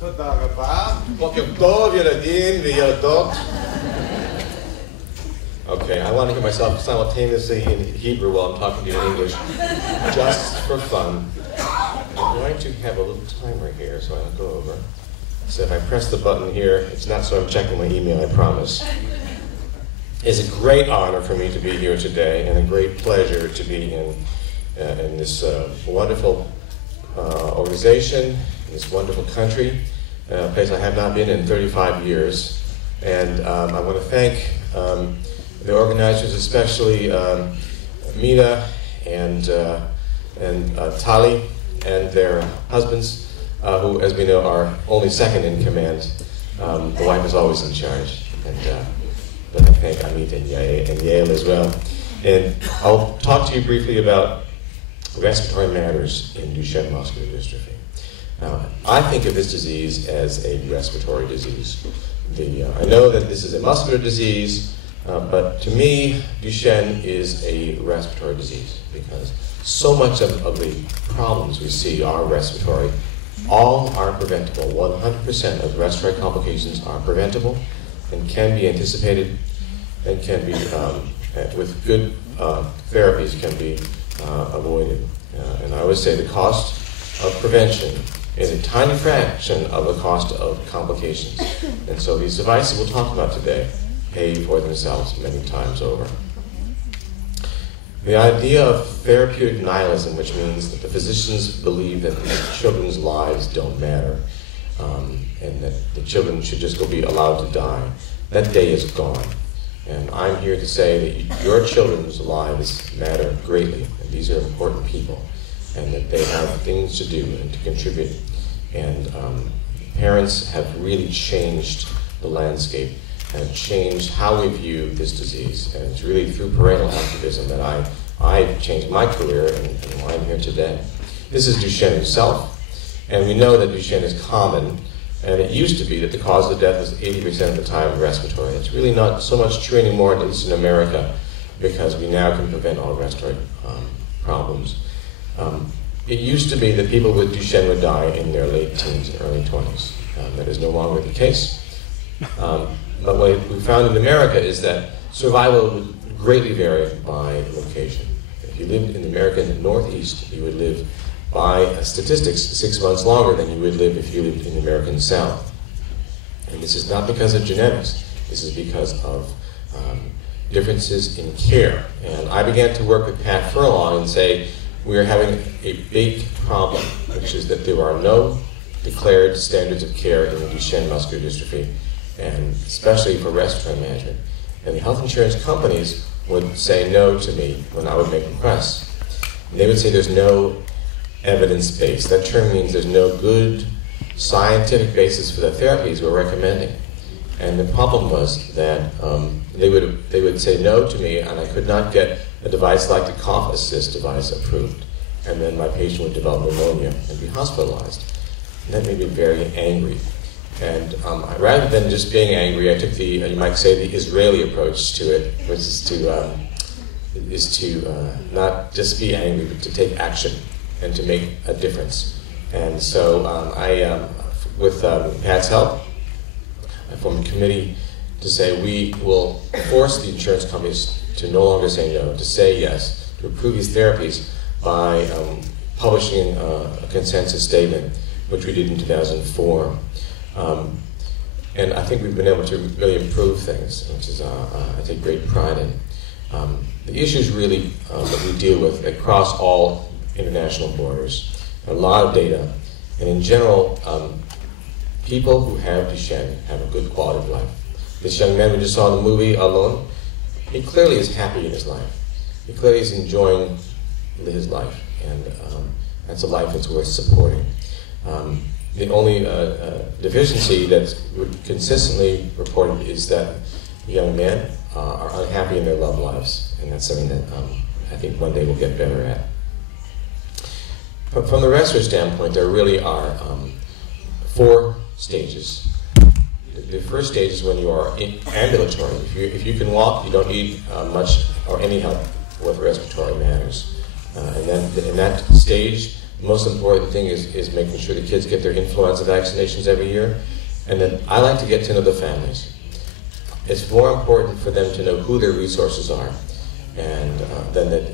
תודה רבה. בוקר טוב, ילדים וילדות. Okay, I want to hear myself simultaneously in Hebrew while I'm talking to you in English, just for fun. I'm going to have a little timer here, so I'll go over. So if I press the button here, it's not so I'm checking my email, I promise. It's a great honor for me to be here today, and a great pleasure to be in this wonderful organization, in this wonderful country, a place I have not been in 35 years. And I want to thank the organizers, especially Mina and Tali and their husbands, who, as we know, are only second in command. The wife is always in charge. And but I thank Amit and Yael as well. And I'll talk to you briefly about respiratory matters in Duchenne muscular dystrophy. Now, I think of this disease as a respiratory disease. I know that this is a muscular disease, but to me, Duchenne is a respiratory disease because so much of the problems we see are respiratory. All are preventable. 100% of respiratory complications are preventable and can be anticipated and can be, with good therapies, can be avoided. And I always say the cost of prevention is a tiny fraction of the cost of complications. And so these devices we'll talk about today pay for themselves many times over. The idea of therapeutic nihilism, which means that the physicians believe that the children's lives don't matter, and that the children should just be allowed to die, that day is gone. And I'm here to say that your children's lives matter greatly, and these are important people, and that they have things to do and to contribute. And parents have really changed the landscape and changed how we view this disease. And it's really through parental activism that I've changed my career and why I'm here today. This is Duchenne himself, and we know that Duchenne is common, and it used to be that the cause of death was 80% of the time respiratory. It's really not so much true anymore, at least in America, because we now can prevent all respiratory problems. It used to be that people with Duchenne would die in their late teens and early 20s. That is no longer the case. But what we found in America is that survival would greatly vary by location. If you lived in the American Northeast, you would live by statistics 6 months longer than you would live if you lived in the American South. And this is not because of genetics. This is because of differences in care. And I began to work with Pat Furlong and say, we are having a big problem, which is that there are no declared standards of care in Duchenne muscular dystrophy, and especially for respiratory management. And the health insurance companies would say no to me when I would make requests. And they would say there's no evidence base. That term means there's no good scientific basis for the therapies we're recommending. And the problem was that they would say no to me, and I could not get a device like the conf assist device approved. And then my patient would develop pneumonia and be hospitalized. And that made me very angry. And rather than just being angry, I took the, you might say, the Israeli approach to it, which is to not just be angry, but to take action and to make a difference. And so with Pat's help, I formed a committee to say we will force the insurance companies to no longer say no, to say yes, to approve these therapies by publishing a consensus statement, which we did in 2004. And I think we've been able to really improve things, which is I take great pride in. The issues really that we deal with across all international borders, a lot of data, and in general, people who have Duchenne have a good quality of life. This young man we just saw in the movie, Alone, he clearly is happy in his life. He clearly is enjoying his life, and that's a life that's worth supporting. The only deficiency that's consistently reported is that young men are unhappy in their love lives, and that's something that I think one day we'll get better at. But from the respiratory standpoint, there really are 4 stages. The first stage is when you are ambulatory. If you can walk, you don't need much or any help with respiratory matters. And then in that stage, the most important thing is making sure the kids get their influenza vaccinations every year. And then I like to get to know the families. It's more important for them to know who their resources are, and than that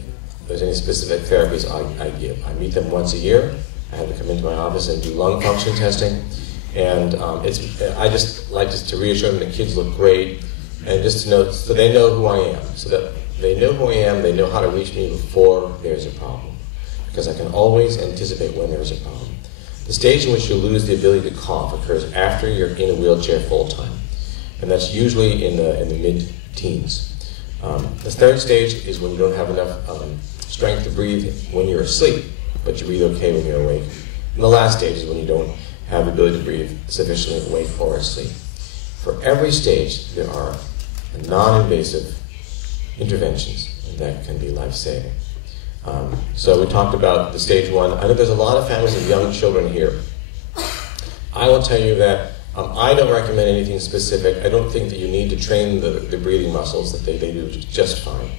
there's any specific therapies I give. I meet them once a year. I have them come into my office and do lung function testing. And I just like to reassure them that kids look great, and just to know, so they know who I am, so that they know who I am, they know how to reach me before there's a problem, because I can always anticipate when there's a problem. The stage in which you lose the ability to cough occurs after you're in a wheelchair full time, and that's usually in the mid-teens. The third stage is when you don't have enough strength to breathe when you're asleep, but you breathe okay when you're awake. And the last stage is when you don't have the ability to breathe sufficiently awake or asleep. For every stage, there are non-invasive interventions that can be life-saving. So we talked about the stage one. I know there's a lot of families with young children here. I will tell you that I don't recommend anything specific. I don't think that you need to train the breathing muscles, that they do just fine.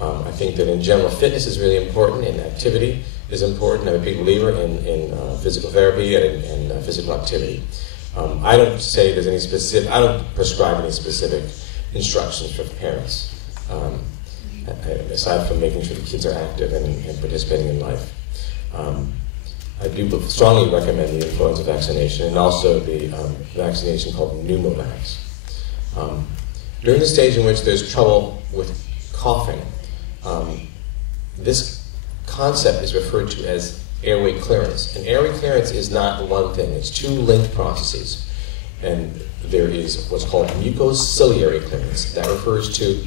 I think that in general, fitness is really important, and activity is important. I'm a big believer in physical therapy and physical activity. I don't say there's any specific, I don't prescribe any specific instructions for parents, aside from making sure the kids are active and participating in life. I do strongly recommend the influenza vaccination, and also the vaccination called pneumovax. During the stage in which there's trouble with coughing, this concept is referred to as airway clearance. And airway clearance is not one thing, it's two linked processes. And there is what's called mucociliary clearance. That refers to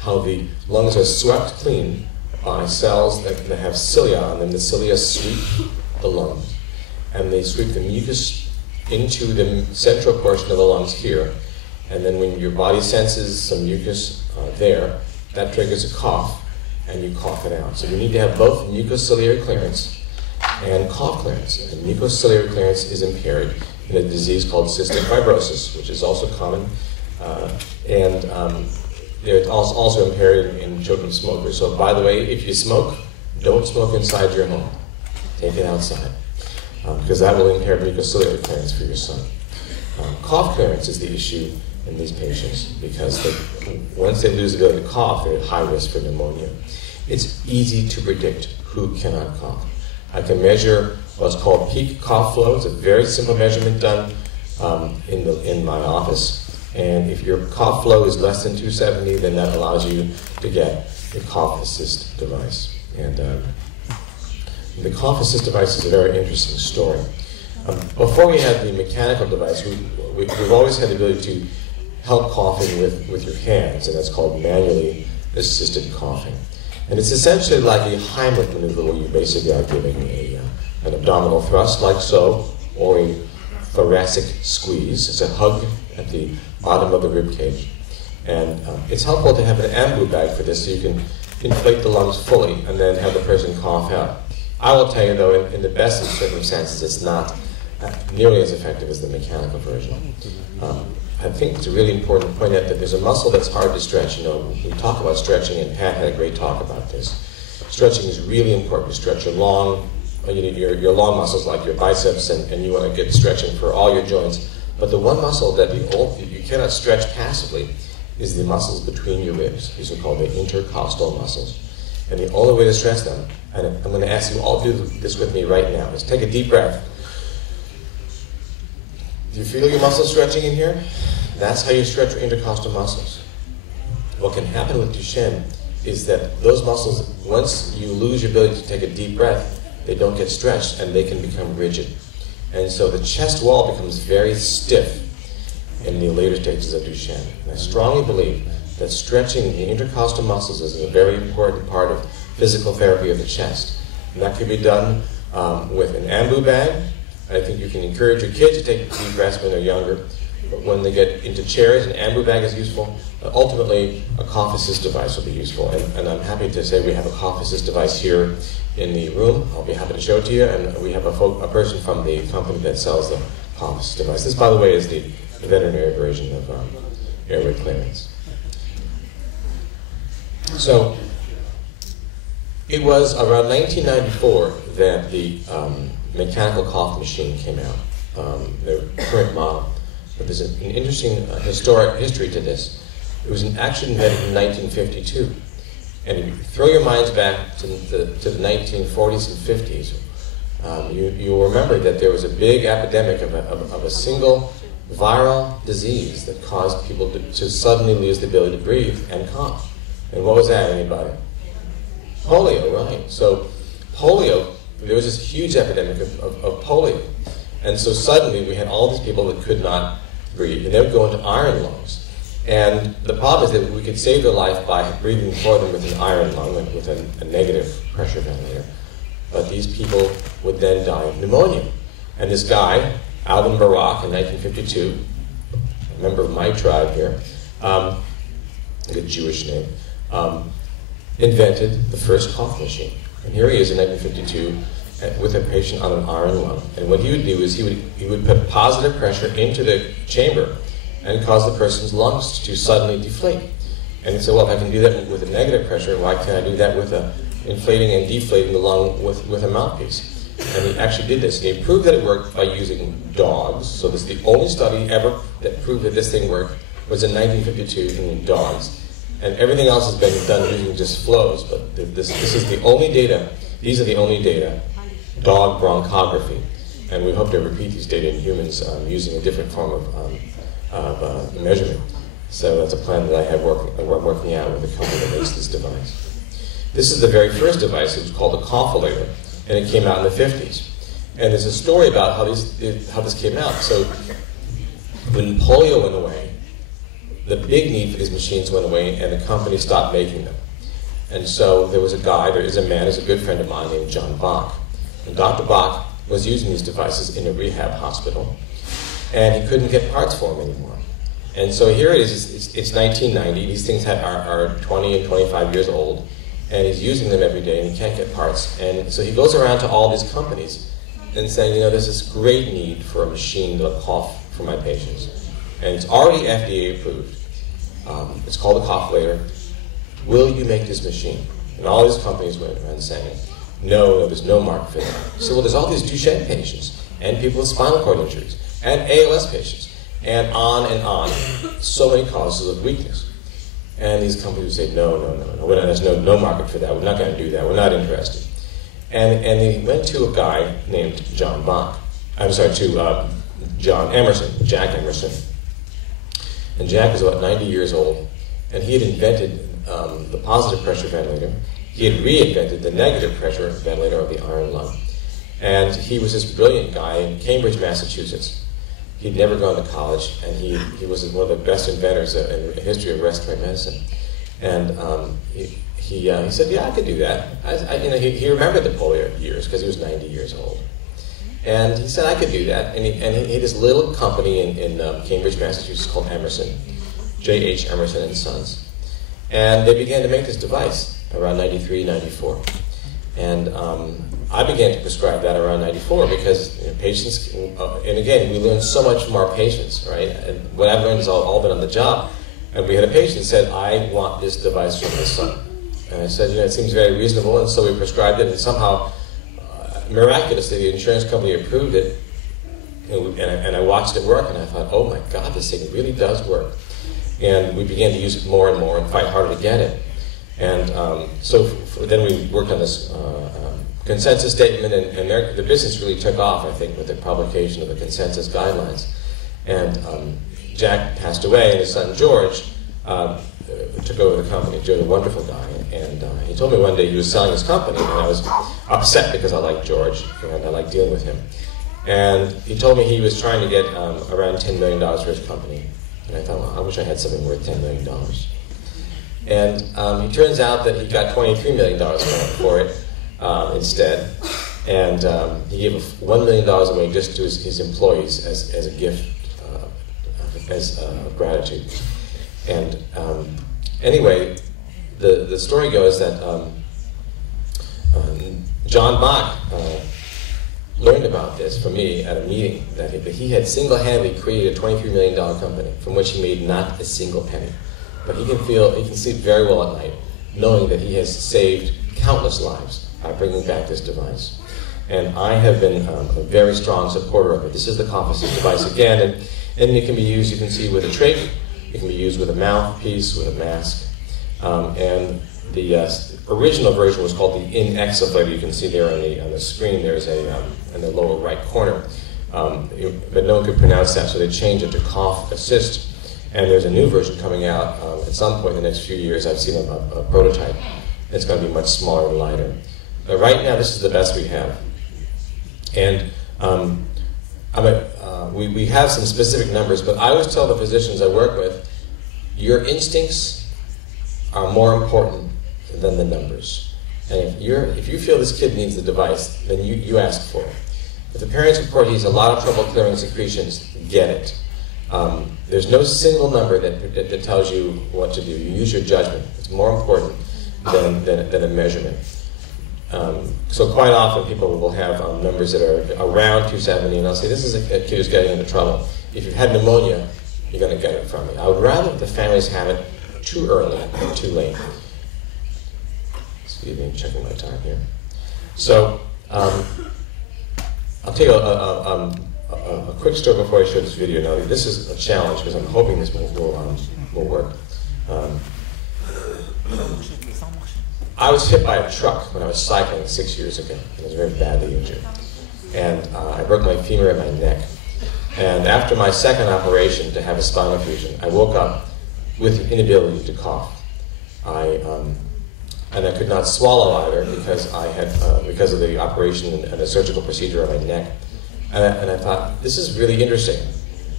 how the lungs are swept clean by cells that have cilia on them. The cilia sweep the lungs, and they sweep the mucus into the central portion of the lungs here. And then when your body senses some mucus there, that triggers a cough, and you cough it out. So you need to have both mucociliary clearance and cough clearance. And mucociliary clearance is impaired in a disease called cystic fibrosis, which is also common, it's also impaired in children smokers. So by the way, if you smoke, don't smoke inside your home. Take it outside, because that will impair mucociliary clearance for your son. Cough clearance is the issue in these patients, because once they lose the ability to cough, they're at high risk for pneumonia. It's easy to predict who cannot cough. I can measure what's called peak cough flow. It's a very simple measurement done in my office. And if your cough flow is less than 270, then that allows you to get a cough assist device. And the cough assist device is a very interesting story. Before we had the mechanical device, we've always had the ability to help coughing with your hands, and that's called manually assisted coughing. And it's essentially like a Heimlich maneuver, where you basically are giving an abdominal thrust, like so, or a thoracic squeeze. It's a hug at the bottom of the rib cage. And it's helpful to have an ambu bag for this, so you can inflate the lungs fully and then have the person cough out. I will tell you, though, in the best of circumstances, it's not nearly as effective as the mechanical version. I think it's really important to point out that there's a muscle that's hard to stretch. You know, we talk about stretching, and Pat had a great talk about this. Stretching is really important. You stretch your long muscles, like your biceps, and you want to get stretching for all your joints. But the one muscle that you cannot stretch passively is the muscles between your ribs. These are called the intercostal muscles. And the only way to stretch them, and I'm going to ask you all to do this with me right now, is take a deep breath. Do you feel your muscles stretching in here? That's how you stretch your intercostal muscles. What can happen with Duchenne is that those muscles, once you lose your ability to take a deep breath, they don't get stretched and they can become rigid. And so the chest wall becomes very stiff in the later stages of Duchenne. And I strongly believe that stretching the intercostal muscles is a very important part of physical therapy of the chest. And that can be done with an ambu bag. I think you can encourage your kids to take deep breaths when they're younger. But when they get into chairs, an ambu bag is useful. Ultimately, a cough assist device will be useful. And I'm happy to say we have a cough assist device here in the room. I'll be happy to show it to you. And we have a person from the company that sells the cough assist device. This, by the way, is the veterinary version of airway clearance. So, It was around 1994 that the mechanical cough machine came out, the current model. But there's an interesting historic history to this. It was actually invented in 1952. And if you throw your minds back to the 1940s and 50s, you'll remember that there was a big epidemic of a single viral disease that caused people to suddenly lose the ability to breathe and cough. And what was that, anybody? Polio, right. So polio, there was this huge epidemic of polio. And so suddenly we had all these people that could not breathe, and they would go into iron lungs. And the problem is that we could save their life by breathing for them with an iron lung, with a negative pressure ventilator. But these people would then die of pneumonia. And this guy, Alvin Barak, in 1952, a member of my tribe here, a Jewish name, invented the first cough machine. And here he is in 1952 with a patient on an iron lung. And what he would do is he would put positive pressure into the chamber and cause the person's lungs to suddenly deflate. And he said, well, if I can do that with a negative pressure, why can't I do that with inflating and deflating the lung with a mouthpiece? And he actually did this. And he proved that it worked by using dogs. So this is the only study ever that proved that this thing worked was in 1952 in dogs. And everything else has been done using just flows. But this is the only data. These are the only data. Dog bronchography. And we hope to repeat these data in humans using a different form of measurement. So that's a plan that I'm working out with the company that makes this device. This is the very first device. It was called a confilator, and it came out in the 50s. And there's a story about how this came out. So when polio went away, the big need for these machines went away, and the company stopped making them. And so there is a man, who's a good friend of mine named John Bach. And Dr. Bach was using these devices in a rehab hospital, and he couldn't get parts for them anymore. And so here it is, it's 1990, these things are 20 and 25 years old, and he's using them every day, and he can't get parts. And so he goes around to all these companies and saying, you know, there's this great need for a machine to cough for my patients. And it's already FDA approved. It's called a confilator. Will you make this machine? And all these companies went around saying, no, there's no market for that. So, well, there's all these Duchenne patients, and people with spinal cord injuries, and ALS patients, and on, so many causes of weakness. And these companies would say, no, there's no market for that, we're not going to do that, we're not interested. And they went to a guy named John Bach, John Emerson, Jack Emerson. And Jack was about 90 years old, and he had invented the positive pressure ventilator. He had reinvented the negative pressure ventilator of the iron lung. And he was this brilliant guy in Cambridge, Massachusetts. He'd never gone to college, and he was one of the best inventors in the history of respiratory medicine. And he said, yeah, I could do that. He remembered the polio years because he was 90 years old. And he said, I could do that. And he had this little company in Cambridge, Massachusetts called Emerson, J.H. Emerson and Sons. And they began to make this device around 93, 94. And I began to prescribe that around 94 because patients, and again, we learned so much from our patients, right? And what I've learned has all been on the job. And we had a patient who said, I want this device for my son. And I said, it seems very reasonable, and so we prescribed it, and somehow, miraculously, the insurance company approved it, and I watched it work, and I thought, oh my God, this thing really does work. And we began to use it more and more and fight harder to get it. And then we worked on this consensus statement, and the business really took off, I think, with the publication of the consensus guidelines. And Jack passed away, and his son George took over the company. Joe's a wonderful guy, and he told me one day he was selling his company, and I was upset because I liked George, and I liked dealing with him. And he told me he was trying to get around $10 million for his company. And I thought, well, I wish I had something worth $10 million. And it turns out that he got $23 million for it instead. And he gave $1 million away just to his employees as a gift, as gratitude. And anyway, the story goes that John Bach learned about this from me at a meeting, that he had single-handedly created a $23 million company from which he made not a single penny. But he can sleep very well at night, knowing that he has saved countless lives by bringing back this device. And I have been a very strong supporter of it. This is the conf assist device again, and it can be used, you can see, with a trach. It can be used with a mouthpiece, with a mask. And the original version was called the in-exaflator. You can see there on the screen, there's a, in the lower right corner. But no one could pronounce that, so they changed it to conf assist. And there's a new version coming out at some point in the next few years. I've seen a prototype. It's going to be much smaller and lighter. But right now, this is the best we have. And we have some specific numbers, but I always tell the physicians I work with, your instincts are more important than the numbers. And if you feel this kid needs the device, then you ask for it. If the parents report he has a lot of trouble clearing secretions, get it. There's no single number that tells you what to do. You use your judgment. It's more important than a measurement. So quite often people will have numbers that are around 270, and I'll say, this is a kid who's getting into trouble. If you've had pneumonia, you're going to get it from me. I would rather the families have it too early than too late. Excuse me, I'm checking my time here. So I'll tell you a quick story before I show this video. Now, this is a challenge because I'm hoping this will work. I was hit by a truck when I was cycling 6 years ago. I was very badly injured. And I broke my femur and my neck. And after my second operation to have a spinal fusion, I woke up with the inability to cough. And I could not swallow either because of the operation and the surgical procedure on my neck. And I thought, this is really interesting.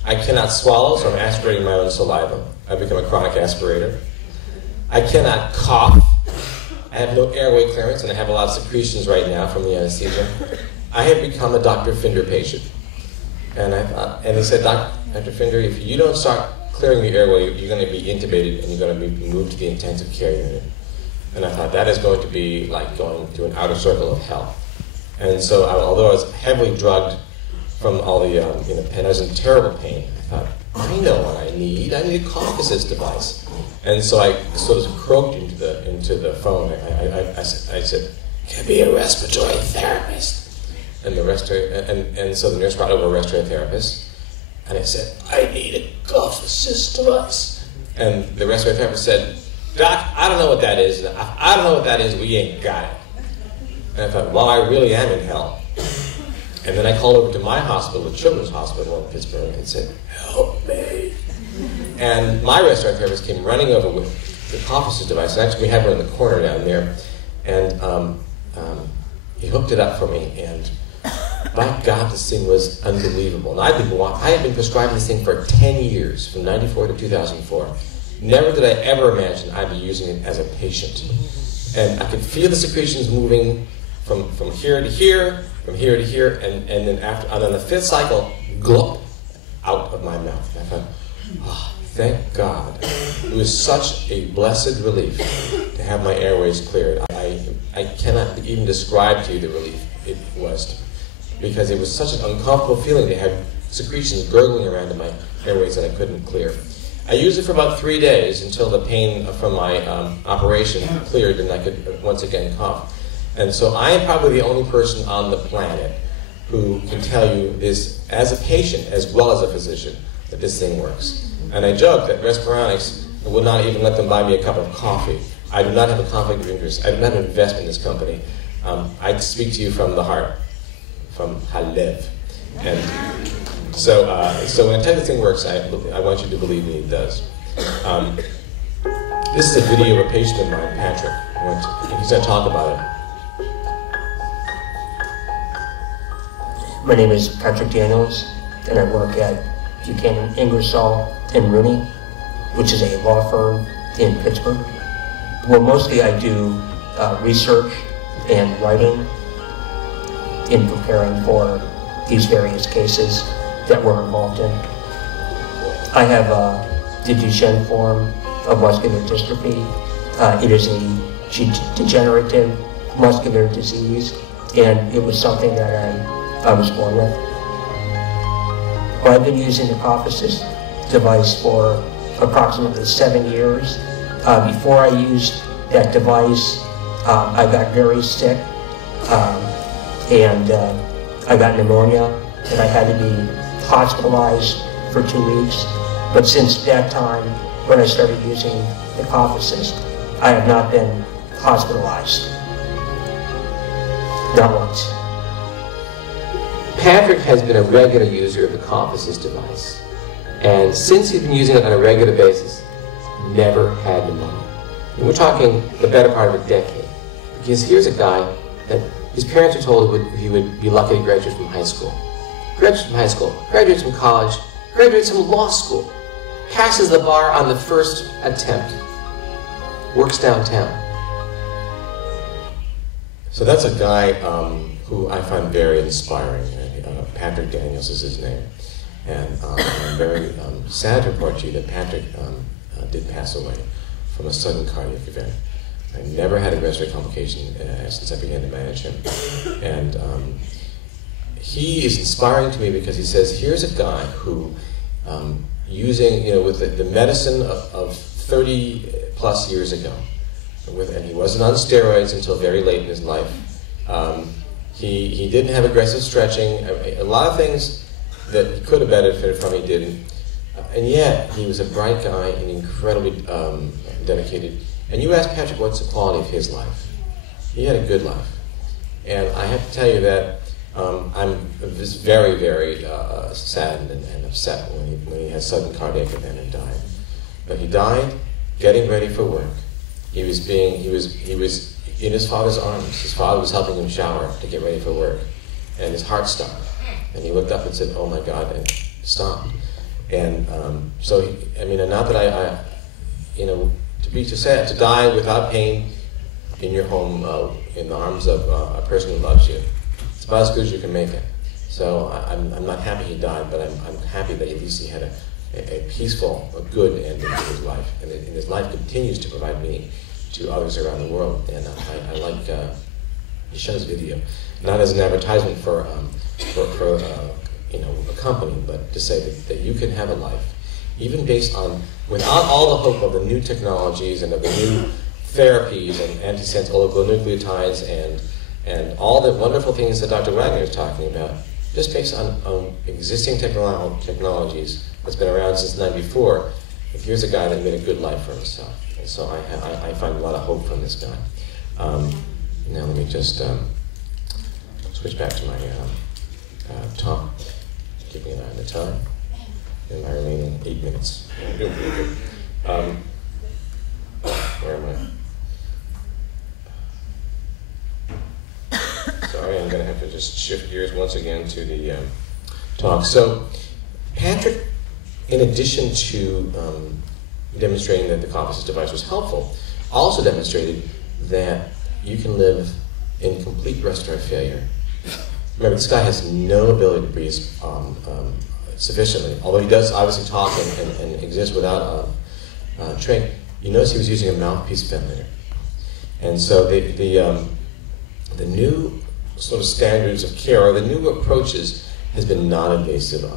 I cannot swallow, so I'm aspirating my own saliva. I've become a chronic aspirator. I cannot cough. I have no airway clearance, and I have a lot of secretions right now from the anesthesia. I have become a Dr. Finder patient. And I thought, and he said, Dr. Finder, if you don't start clearing the airway, you're going to be intubated and you're going to be moved to the intensive care unit. And I thought, that is going to be like going to an outer circle of hell. And so, although I was heavily drugged from all the pain, I was in terrible pain. I thought, I know what I need. I need a conf assist device. And so I sort of croaked into the phone. I said, "Can I be a respiratory therapist?" And so the nurse brought over a respiratory therapist, and I said, "I need a conf assist device." And the respiratory therapist said, "Doc, I don't know what that is. I don't know what that is. We ain't got it." And I thought, well, I really am in hell. And then I called over to my hospital, the Children's Hospital in Pittsburgh, and said, "Help me." And my respiratory therapist came running over with the conf assist device. And actually, we have one in the corner down there. And he hooked it up for me. And by God, this thing was unbelievable. And I had been prescribing this thing for 10 years, from 94 to 2004. Never did I ever imagine I'd be using it as a patient. And I could feel the secretions moving from here to here, from here to here, and then on the fifth cycle, glop, out of my mouth. And I thought, oh, thank God. It was such a blessed relief to have my airways cleared. I cannot even describe to you the relief it was, because it was such an uncomfortable feeling to have secretions gurgling around in my airways that I couldn't clear. I used it for about 3 days until the pain from my operation cleared and I could once again cough. And so I am probably the only person on the planet who can tell you this as a patient as well as a physician, that this thing works. And I joke that Respironics would not even let them buy me a cup of coffee. I do not have a conflict of interest. I do not invest in this company. I speak to you from the heart, from Halev. And so when I tell you this thing works, I want you to believe me it does. This is a video of a patient of mine, Patrick. He's going to talk about it. My name is Patrick Daniels, and I work at Buchanan, Ingersoll & Rooney, which is a law firm in Pittsburgh. Well, mostly I do research and writing in preparing for these various cases that we're involved in. I have the Duchenne form of muscular dystrophy. It is a degenerative muscular disease, and it was something that I was born with. Well, I've been using the conf assist device for approximately 7 years. Before I used that device, I got very sick, and I got pneumonia, and I had to be hospitalized for 2 weeks. But since that time, when I started using the cough assist, I have not been hospitalized. Not once. Patrick has been a regular user of the conf assist device, and since he's been using it on a regular basis, never had pneumonia. And we're talking the better part of a decade, because here's a guy that his parents were told he would be lucky to graduate from high school. Graduates from high school, graduates from college, graduates from law school, passes the bar on the first attempt, works downtown. So that's a guy who I find very inspiring. Patrick Daniels is his name. And I'm very sad to report to you that Patrick did pass away from a sudden cardiac event. I never had a respiratory complication since I began to manage him. And he is inspiring to me because he says, here's a guy who, using, with the medicine of 30 plus years ago, and he wasn't on steroids until very late in his life. He didn't have aggressive stretching. A lot of things that he could have benefited from, he didn't. And yet, he was a bright guy and incredibly dedicated. And you ask Patrick, what's the quality of his life? He had a good life. And I have to tell you that I'm just very, very saddened and upset when he had sudden cardiac event and died. But he died getting ready for work. He was in his father's arms. His father was helping him shower to get ready for work. And his heart stopped. And he looked up and said, oh my God, and stopped. And so, not that to die without pain in your home, in the arms of a person who loves you, it's about as good as you can make it. So I'm not happy he died, but I'm happy that at least he had a peaceful, a good ending to his life. And his life continues to provide meaning to others around the world. And I like he shows video, not as an advertisement for a company, but to say that you can have a life, even based on, without all the hope of the new technologies and of the new therapies and antisense oligonucleotides and all the wonderful things that Dr. Wagner is talking about, just based on existing technologies that's been around since '94. Here's a guy that made a good life for himself. And so I find a lot of hope from this guy. Now let me just switch back to my talk. Keep me an eye on the time in my remaining 8 minutes. Where am I? Sorry, I'm going to have to just shift gears once again to the talk. So, Patrick, in addition to demonstrating that the cough assist device was helpful, also demonstrated that you can live in complete respiratory failure. Remember, this guy has no ability to breathe sufficiently, although he does obviously talk and exist without trach. You notice he was using a mouthpiece ventilator. And so the new sort of standards of care, or the new approaches, has been non-invasive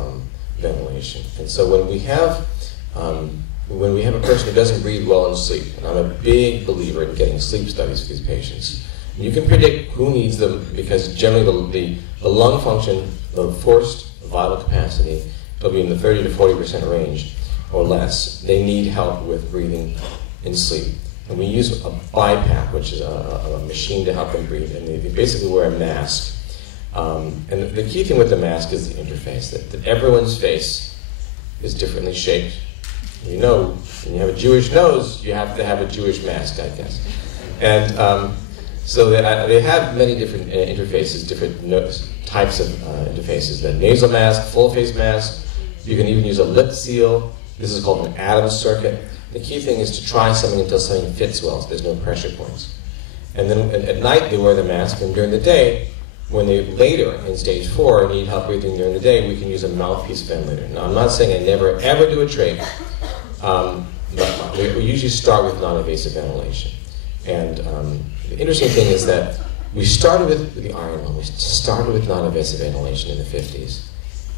ventilation. And so when we have a person who doesn't breathe well in sleep, and I'm a big believer in getting sleep studies for these patients, and you can predict who needs them because generally the lung function, the forced vital capacity, will be in the 30 to 40% range or less. They need help with breathing in sleep. And we use a BiPAP, which is a machine to help them breathe, and they basically wear a mask. And the key thing with the mask is the interface, that everyone's face is differently shaped. You know, when you have a Jewish nose, you have to have a Jewish mask, I guess. And so they have many different interfaces, different types of interfaces. The nasal mask, full face mask. You can even use a lip seal. This is called an Adams circuit. The key thing is to try something until something fits well, so there's no pressure points. And then at night they wear the mask, and during the day, when they later in stage 4 need help breathing during the day, we can use a mouthpiece ventilator. Now I'm not saying I never ever do a trach, but we usually start with non-invasive ventilation. And the interesting thing is that we started with the iron lung. We started with non-invasive ventilation in the 50s.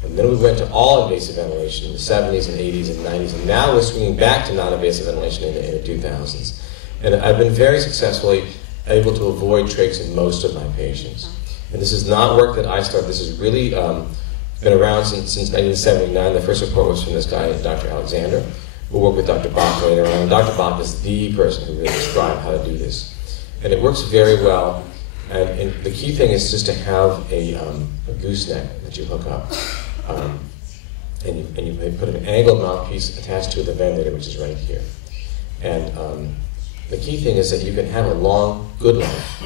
And then we went to all-invasive ventilation in the 70s and 80s and 90s. And now we're swinging back to non-invasive ventilation in the 2000s. And I've been very successfully able to avoid trachs in most of my patients. And this is not work that I started. This has really been around since 1979. The first report was from this guy, Dr. Alexander, who worked with Dr. Bach later on. Dr. Bach is the person who really described how to do this. And it works very well. And the key thing is just to have a gooseneck that you hook up. And you put an angled mouthpiece attached to the ventilator, which is right here. And the key thing is that you can have a long, good life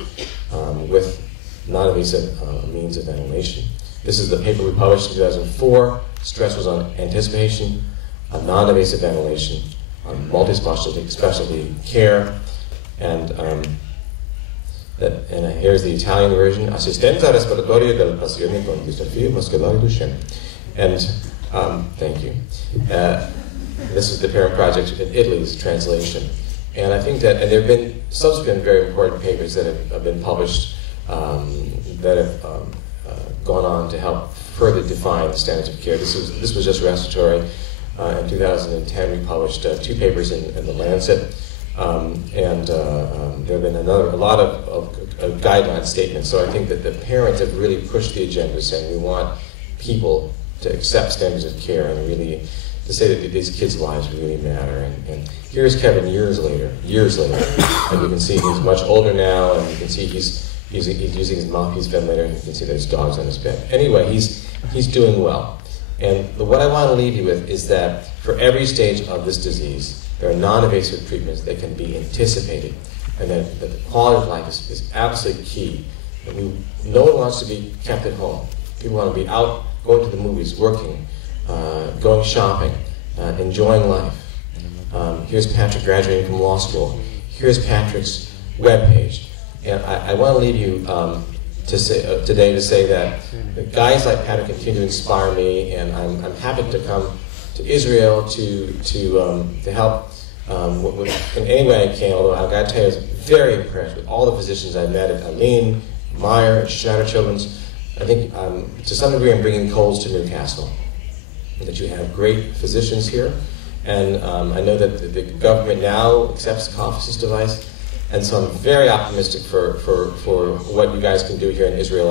with non-invasive means of ventilation. This is the paper we published in 2004. Stress was on anticipation, on non-invasive ventilation, on multi-specialty care, and here's the Italian version: assistenza respiratoria del paziente con distrofia muscolare Duchenne. And thank you. This is the parent project in Italy's translation. And I think that, and there have been subsequent very important papers that have been published that have gone on to help further define the standards of care. This was just respiratory. In 2010, we published 2 papers in the Lancet, and there have been a lot of guideline statements. So I think that the parents have really pushed the agenda, saying we want people to accept standards of care and really to say that these kids' lives really matter. And here's Kevin years later, and you can see he's much older now, and you can see he's using his mouthpiece ventilator, and you can see there's dogs on his bed. Anyway, he's doing well. And what I want to leave you with is that for every stage of this disease, there are non-invasive treatments that can be anticipated, and that the quality of life is absolutely key. And no one wants to be kept at home. People want to be out, going to the movies, working, going shopping, enjoying life. Here's Patrick graduating from law school. Here's Patrick's webpage. And I want to leave you today to say that guys like Patrick continue to inspire me, and I'm happy to come to Israel to help in any way I can, although I've got to tell you, I was very impressed with all the physicians I met at Aline, Meyer, at Schneider Children's. I think to some degree I'm bringing coals to Newcastle, that you have great physicians here, and I know that the government now accepts the conf assist device, and so I'm very optimistic for what you guys can do here in Israel.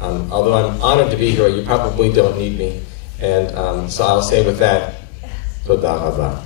Although I'm honored to be here, you probably don't need me, and so I'll say with that, Toda Rabba.